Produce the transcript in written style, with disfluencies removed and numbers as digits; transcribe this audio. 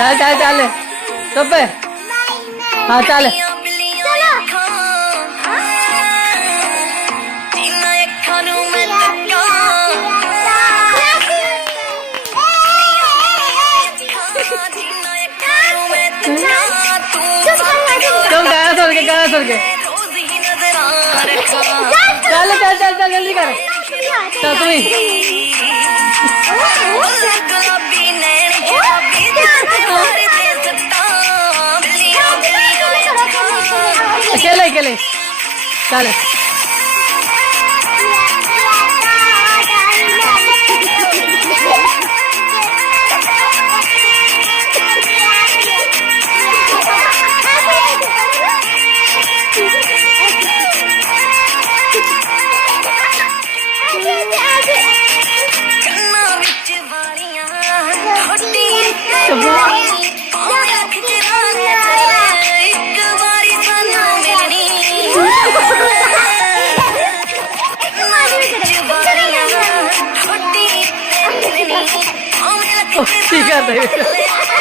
चल चल चल चुप है। हाँ चल तुम गाना सुन के चल चल चल चल जल्दी कर चल तुम ही अकेले अकेले चल ठीक है